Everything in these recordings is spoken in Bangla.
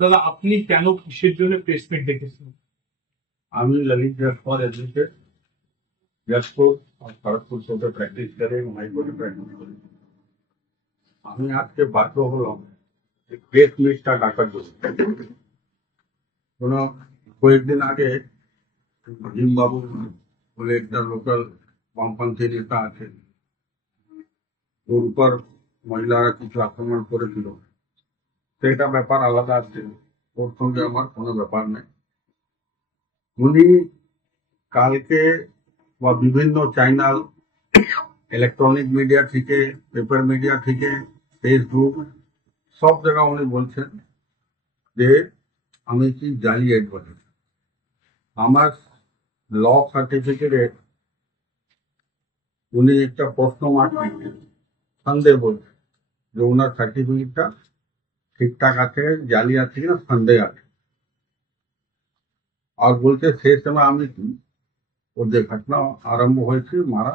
দাদা আপনি কেন কিসের জন্য প্রেস মিট ডেকেছেন? আমি ललित जयसवाल एडवोकेट जजपुर और खड़गपुर कोर्टे प्रैक्टिस करे हाईकोर्टे प्रैक्टिस करी। আমি আজকে বাধ্য হলাম প্রেস মিটটা ডাকার জন্য। কয়েকদিন আগে ভীমবাবু বলে একটা লোকাল বামপন্থী নেতা আছে, ওর উপর মহিলারা কিছু আক্রমণ করেছিল, সেটা ব্যাপার আলাদা আছে, ওর সঙ্গে আমার কোনো ব্যাপার নেই। উনি কালকে বা বিভিন্ন চ্যানেল, ইলেকট্রনিক মিডিয়া থেকে, পেপার মিডিয়া থেকে, ফেসবুক সব জায়গায় উনি বলছেন যে আমি কি জালি অ্যাডভোকেট। আমার ল সার্টিফিকেটে উনি একটা প্রশ্ন মার্ক সন্দেহ বলছে যে ওনার সার্টিফিকেটটা ঠিকঠাক আছে, জালি আছে কিনা সন্দেহ আছে। আর বলছে সেই সময় আমি ওর যে ঘটনা আরম্ভ হয়েছে মারা,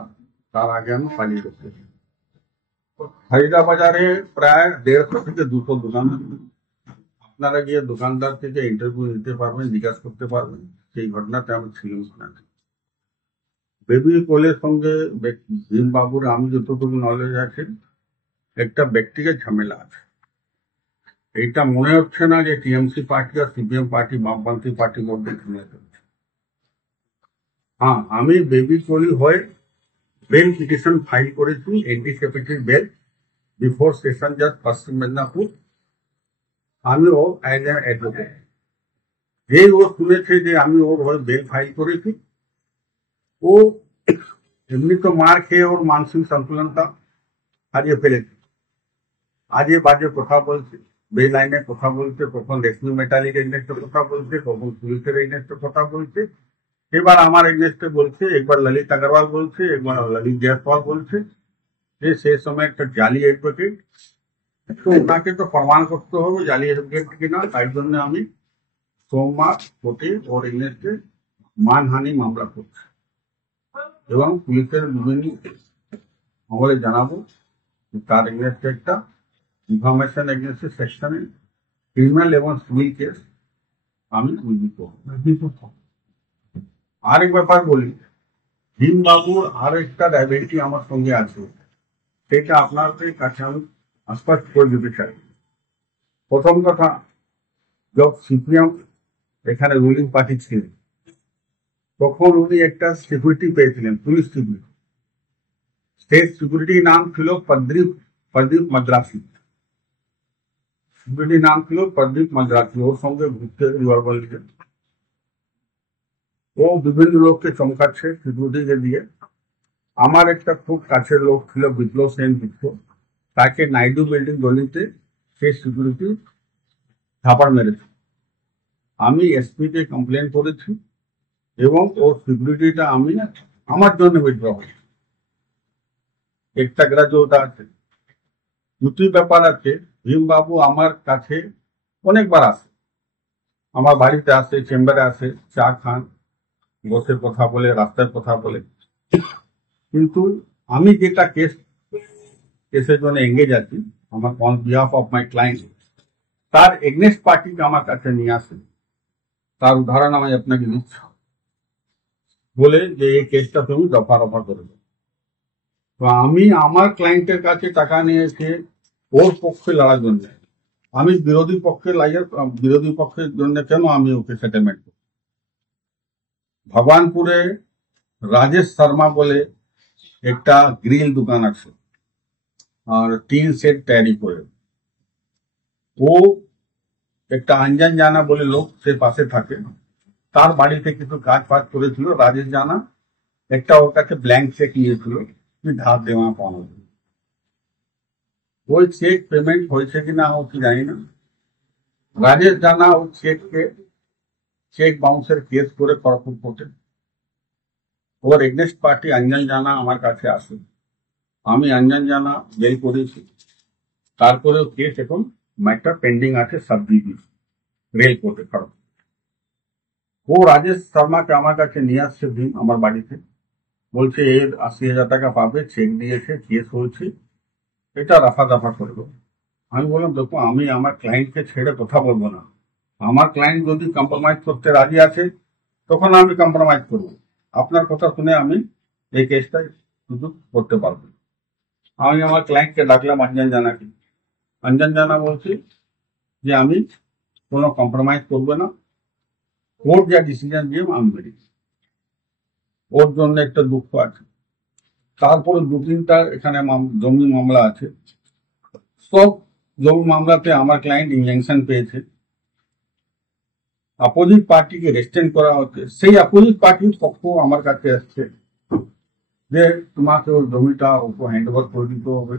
তার আগে আমি পালিয়ে গেছি। হাইদা বাজারে প্রায় 150 থেকে 200 দোকান, আপনারা গিয়ে দোকানদার থেকে ইন্টারভিউ নিতে পারবেন, জিজ্ঞাসা করতে পারবেন সেই ঘটনাতে আমি ছিলাম না। বেবি কোলের সঙ্গে ভীমবাবুর আমি যতটুকু নলেজ আছে একটা ব্যক্তিগত ঝামেলা আছে। এইটা মনে হচ্ছে না যে টিএমসি পার্টি আর সিপিএম পার্টি বামপন্থী পার্টির মধ্যে ঝামেলা চলছে। হ্যাঁ, আমি বেবি কোলি হয়ে বেল পিটিশন ফাইল করেছি, এন্টিসিপেটরি বেল, বিফোর সেশন জাজ পশ্চিম মেদিনীপুর। আমিও অ্যাজ অ্যান অ্যাডভোকেট, যে ও শুনেছে যে আমি ওর হয়ে বেল ফাইল করেছি, ও এমনি তো মার খেয়ে ওর মানসিক সন্তুলনটা হারিয়ে ফেলেছে। আজে বাজে কথা বলছে, বেল আইনে কথা বলছে, কখন রেশমি মেটালিক এগনেস্টে কথা বলছে, কখন পুলিশের এগনেস্টে কথা বলছে। এবার আমার এগনেস্টে বলছে, একবার ললিত আগরওয়াল বলছে, একবার ললিত জয়সওয়াল বলছে যে সে সময় একটা জালি অ্যাডভোকেট। তো ওনাকে তো প্রমাণ করতে হবে জালি অ্যাডভোকেট কিনা। তাই জন্য আমি সোমবার কোর্টে ওর এগনেস্টে মানহানি মামলা করছি এবং পুলিশের বিভিন্ন আমলে জানাবো তার এগনেস্টে একটা ইনফরমেশন এগেন্সি সেকশনে ক্রিমিনাল এবং সিভিল কেস আমি উইথ। আরেক ব্যাপার বলি, ভীমবাবুর আর একটা ডায়াবেটি আমার সঙ্গে আছে, সেটা আপনাদের কাছে আমি স্পষ্ট করে দিতে চাই। প্রথম কথা, যখন সিপিএম এখানে রুলিং পার্টি ছিলেন তখন উনি একটা সিকিউরিটি পেয়েছিলেন, পুলিশ সিকিউরিটি। স্টেট সিকিউরিটির নাম ছিল প্রদীপ মাদ্রাসি। সিকিউরিটির নাম ছিল প্রদীপ মাদ্রাসি। ওর সঙ্গে ঘুরতে রিভলভার নিয়ে ও বিভিন্ন লোককে চমকাচ্ছে সিকিউরিটিকে দিয়ে। আমার একটা খুব কাছের লোক ছিল বিপ্লব সেন গুপ্ত, তাকে নাইডু বিল্ডিং গলিতে সে সিকিউরিটি থাপার মেরেছে। আমি এসপি কে কমপ্লেন করেছি এবং ওর সিকিউরিটিটা আমি আমার জন্য উইথড্র হয়েছি। একটা গ্রাজুয়েট আছে। দুটি ব্যাপার আছে, ভীমবাবু আমার কাছে অনেকবার আসে, আমার বাড়িতে আসে, চেম্বারে আসে, চা খান, বসে কথা বলে, রাস্তায় কথা বলে। কিন্তু আমি যেটা কেসের জন্য এঙ্গেজ আছি, আমার on behalf of my client, তার এগনেস্ট পার্টিকে আমার কাছে নিয়ে আসে। তার উদাহরণ আমি আপনাকে দিচ্ছি, বলে যে এই কেসটা তুমি দফা রফা করে দেবো। তো আমি আমার ক্লায়েন্টের কাছে টাকা নিয়েছি ওর পক্ষে লড়ার জন্য। আমি বিরোধী পক্ষের জন্য কেন আমি ওকে সেটেলমেন্ট করি? ভগবানপুরে রাজেশ শর্মা বলে একটা গ্রিল দোকান আছে আর টিন সেট তৈরি করে, ও একটা আঞ্জান জানা বলে লোক সে পাশে থাকে, তার বাড়িতে কিছু কাজ ফাজ করেছিল রাজেশ জানা। একটা ওর কাছে ব্ল্যাঙ্ক চেক নিয়েছিল ধার দেওয়া পাওয়া। ওই চেক পেমেন্ট হয়েছে কিনা ও কি জানি না। রাজেশ জানা ওই চেক বাউন্সের কেস করে খড়গপুর কোর্টে। ওর এগনেস্ট পার্টি অঞ্জন জানা আমার কাছে আসে, আমি অঞ্জন জানা বেল করেছি। তারপরেও কেস এখন ম্যাটার পেন্ডিং আছে সাব ডিভিশন রেল কোর্টে খড়গপুর। ও রাজেশ শর্মাকে আমার কাছে নিয়ে আসছে ভীম আমার বাড়িতে, বলছে এর 80,000 টাকা পাবে, চেক দিয়েছে, কেস হয়েছে, এটা রাফা দফা করবো। আমি বললাম দেখো, আমি আমার ক্লায়েন্টকে ছেড়ে কথা বলবো না, আমার ক্লায়েন্ট যদি কম্প্রোমাইজ করতে রাজি আছে তখন আমি কম্প্রোমাইজ করবো। আপনার কথা শুনে আমি এই কেসটা শুধু করতে পারবো। আমি আমার ক্লায়েন্টকে ডাকলাম অঞ্জন জানাকে। অঞ্জন জানা বলছি যে আমি কোনো কম্প্রোমাইজ করবো না, কোর্ট যা ডিসিশন দিয়ে আমি বেরিয়েছি। ওর জন্য একটা দুঃখ আছে। তারপরে দু তিনটা এখানে জমি মামলা আছে, সব জমি মামলাতে আমার ক্লায়েন্ট ইনজাংশন পেয়েছে। অপোজিট পার্টিকে রেস্টেন্ট করা হচ্ছে, সেই অপোজিট পার্টির পক্ষ আমার কাছে আসছে যে তোমাকে ওই জমিটা ওকে হ্যান্ড ওভার করে দিতে হবে,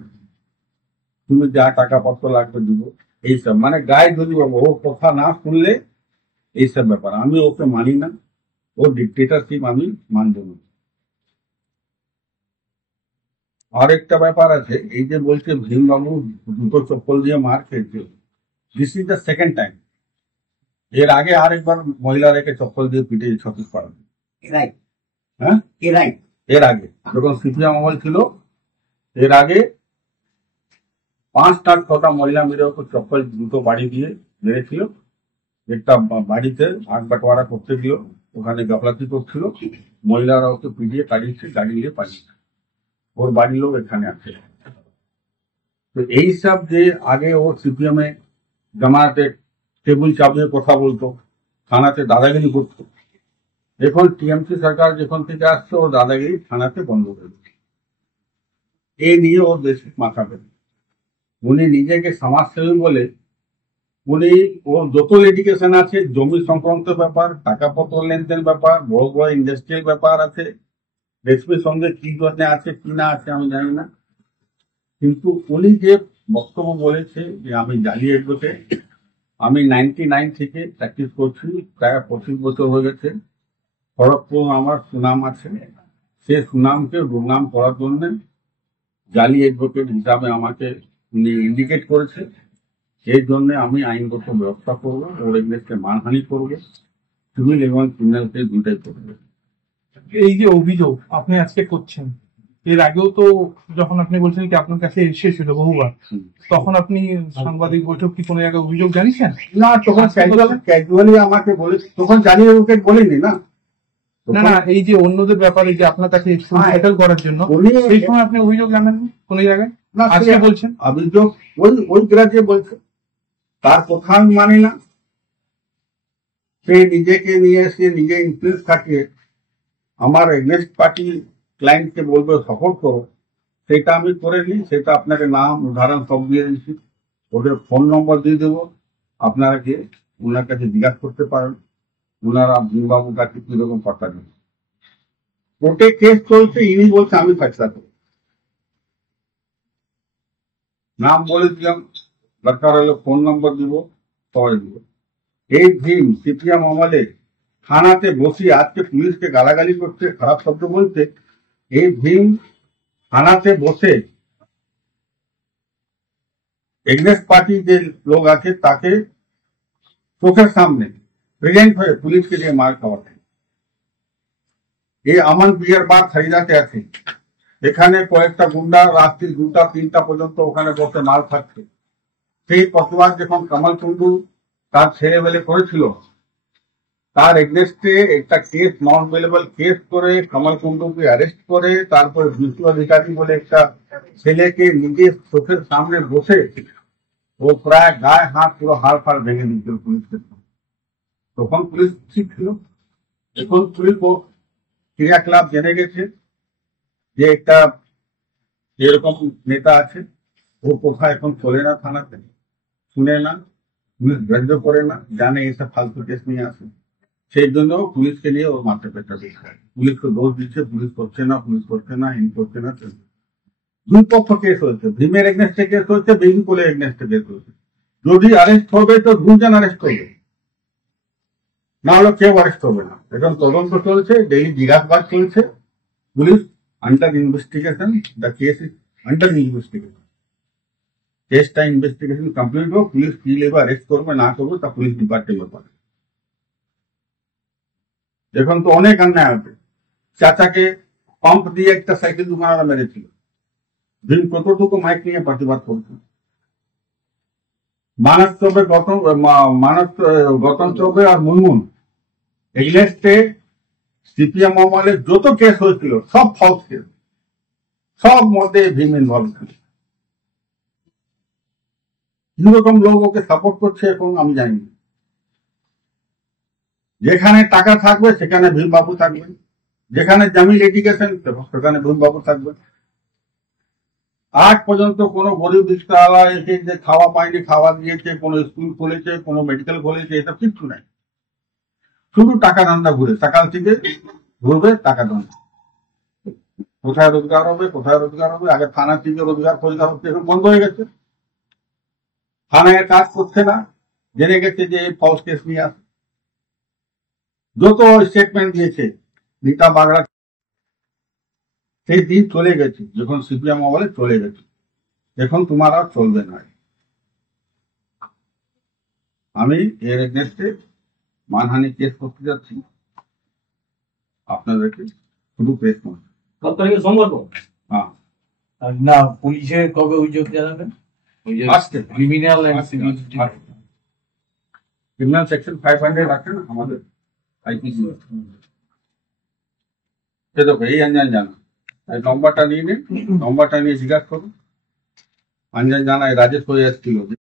তুমি যা টাকা পত্র লাগবে দিব, এইসব মানে গায়ে যদি ওর কথা না শুনলে এইসব ব্যাপার। আমি ওকে মানি না, ওর ডিক্টেটরশিপ আমি মানব না। আর একটা ব্যাপার আছে, এই যে বলছে ভীমবাবু দুটো চপ্পল দিয়ে মার খেয়েছে, this is the second time. এর আগে আরেকবার মহিলা রেখে চপ্পল দিয়ে পিটে ছত্রিশ পাড়া। হ্যাঁ, এর আগে যখন সিপিএম আমল ছিল, এর আগে 5টা 6টা মহিলা মিলে ওকে চপ্পল দুটো বাড়ি দিয়ে মেরেছিল। একটা বাড়িতে ভাগ বাটোয়ারা করতে গিয়ে ওখানে গাফলাতি করছিল, মহিলারা ওকে পিটিয়ে কাটিয়েছে, গাড়ি নিয়ে পালিয়েছে। ওর বাড়ির লোক এখানে আছে। তো এইসব যে আগে ও সিপিএম এ জামায়াতে টেবিল চাপিয়ে কথা বলতো, থানাতে দাদাগিরি করতো, এখন টিএমসি সরকার যখন থেকে আসছে ও দাদাগিরি থানাতে বন্ধ করে দিচ্ছে। এ নিয়ে ও বেশি মাথা পেতে। উনি নিজেকে সমাজসেবী বলে উনি ওর যত লিটিগেশন আছে, জমি সংক্রান্ত ব্যাপার, টাকা পত্র লেনদেন ব্যাপার, বড় বড় ইন্ডাস্ট্রিয়াল ব্যাপার আছে, রেশমির সঙ্গে কি জন্য আছে কি না আছে আমি জানি না, কিন্তু উনি যে বক্তব্য বলেছে যে আমি জালি অ্যাডভোকেট, আমি 99 থেকে প্র্যাকটিস করছি, প্রায় 25 বছর হয়ে গেছে। খড়গপুর আমার সুনাম আছে, সে সুনামকে দুর্নাম করার জন্য জালি অ্যাডভোকেট হিসাবে আমাকে উনি ইন্ডিকেট করেছে। এই জন্য আমি আইনগত ব্যবস্থা করবো, ওর এগেন্সটে মানহানি করবো, সিভিল এবং ক্রিমিনাল কেস দুটাই করবো। এই যে অভিযোগ আপনি আজকে করছেন, এর আগেও তো যখন আপনি বলছেন কি আপনার কাছে এসেছিল বহুবার, তখন আপনি সাংবাদিক বৈঠক কি কোনো জায়গায় অভিযোগ জানিয়েছেন? না, তখন ক্যাজুয়ালি আমাকে বলে, তখন জালি অ্যাডভোকেট বলিনি না। না না, এই যে অন্যদের ব্যাপারে যে আপনার কাছে সেটেল করার জন্য সেই সময় আপনি অভিযোগ জানাননি কোনো জায়গায়? না, আজকে বলছেন অভিযোগ ওই গ্রাজে বলছে, তার কথা আমি মানি না। সে নিজেকে নিয়ে এসে নিজে ইনফ্লুয়েন্স খাটিয়ে আমার এগেনস্ট পার্টি ক্লায়েন্টকে বলবে সাপোর্ট করো, সেটা আমি করিনি। সেটা আপনাকে নাম উদাহরণ সব দিয়ে দিচ্ছি, ওদের ফোন নম্বর দিয়ে দেবো, আপনারা গিয়ে ওনার কাছে জিজ্ঞাসা করতে পারেন ওনারা ভীমবাবুর কাছে কিরকম কথা নেই। কোর্টে কেস চলছে, ইনি বলছে আমি ফেসলা করব, নাম বলে দিলাম, দরকার হলে ফোন নম্বর দিব, সবাই দিব। এই ভীম সিপিএম আমলে থানাতে বসে আজকে পুলিশকে গালাগালি করতে, খারাপ শব্দ বলতে, এই ভীম থানাতে বসে এগনেস্ট পার্টি যে লোক আছে তাকে চোখের সামনে প্রেজেন্ট হয়ে পুলিশকে দিয়ে মার খাওয়াতে। এই আমান বিয়ের বার খারিদাতে আছে, এখানে কয়েকটা গুন্ডা রাত্রি 2টা 3টা পর্যন্ত ওখানে বসে মাল খাচ্ছে। সেই প্রতিবাদ যখন কামাল কুন্ডু তার ছেলেবেলে করেছিল, তার এগেনস্টে একটা কেস নন অ্যাভেলেবল কেস করে কামাল কুন্ডুকে অ্যারেস্ট করে, তারপরে বিষ্ণু অধিকারী বলে একটা ছেলেকে নিজের চোখের সামনে বসে ও প্রায় গায়ে হাত পুরো হাড় ফাড় ভেঙে দিয়েছিল পুলিশকে। তখন পুলিশ ঠিক ছিল। এখন পুলিশ ক্রিয়া ক্লাব জেনে গেছে যে একটা এরকম নেতা আছে, ও কোথায় এখন চলে না থানাতে, শুনে না, পুলিশ গ্রাহ্য করে না, জানে এসব ফালতু কেস নিয়ে আসে, সেই জন্য পুলিশকে নিয়ে ওর মাথা পেটা দিচ্ছে, পুলিশকে দোষ দিচ্ছে, পুলিশ করছে না, পুলিশ করছে না, হিন করছে না। দুই পক্ষ কেস হয়েছে, ভীমের এগনেস্টে কেস হয়েছে, ভীম কোলের এগনেস্টে কেস হয়েছে। যদি অ্যারেস্ট হবে তো দুজন অ্যারেস্ট করবে, না হলে কেউ অ্যারেস্ট হবে না। এখন তদন্ত চলছে, ডেইলি জিজ্ঞাসাবাদ চলছে, police under investigation, the case is under investigation. কেসটা ইনভেস্টিগেশন কমপ্লিট হোক, পুলিশ কি লেবে অ্যারেস্ট করবে না করবে তা পুলিশ ডিপার্টমেন্টের ব্যাপারে। এখন তো অনেক অন্যায় হবে, চাচাকে পাম্প দিয়ে একটা সাইকেল দোকানরা মেরেছিল, ভীম কতটুকু মাইক নিয়ে প্রতিবাদ করছে। মানস চৌবে গৌতম চৌবে আর মুনমুন এগেনস্টে সিপিএম আমলে যত কেস হয়েছিল সব ফলস কেস, সব মধ্যে ভীম ইনভলভ ছিল। কিরকম লোক ওকে সাপোর্ট করছে এখন আমি জানি না। যেখানে টাকা থাকবে সেখানে ভীমবাবু থাকবেন, যেখানে জামিল এডুকেশন সেখানে ভীমবাবু থাকবেন। আজ পর্যন্ত কোনো গরিব রিক্সাওয়ালা এসে যে খাওয়া পায়নি, খাওয়া দিয়েছে, কোনো স্কুল খুলেছে, কোনো মেডিকেল খুলেছে, এসব কিচ্ছু নাই। শুধু টাকা ধান্দা ঘুরে, সকাল থেকে ঘুরবে টাকা ধান্দা। কোথায় রোজগার হবে, কোথায় রোজগার হবে। আগে থানা থেকে রোজগার ফোজগার হচ্ছে, এখন বন্ধ হয়ে গেছে। থানায় কাজ করছে না, জেনে গেছে যে ফলস কেস নিয়ে আসে। যত স্টেটমেন্ট দিয়েছে রিতা বাগড়া সেই দিন চলে গেছে, যখন সিপিএম আমলে চলে গেছে। এখন তোমার আর চলবে না। আমি এর এগেনস্টে মানহানি কেস করতে যাচ্ছি আপনাদেরকে, শুধু প্রেস নয়। হ্যাঁ, না, পুলিশে কবে অভিযোগ জানাবেন? আজকে ক্রিমিনাল ক্রিমিনাল সেকশন 500 আছে না আমাদের আইপিসি, সে দেখো এই অঞ্জন জানা নম্বরটা নিয়ে নিন, নম্বরটা নিয়ে জিজ্ঞাসা করুন। অঞ্জন জানা রাজেশ হয়ে এসেছিল।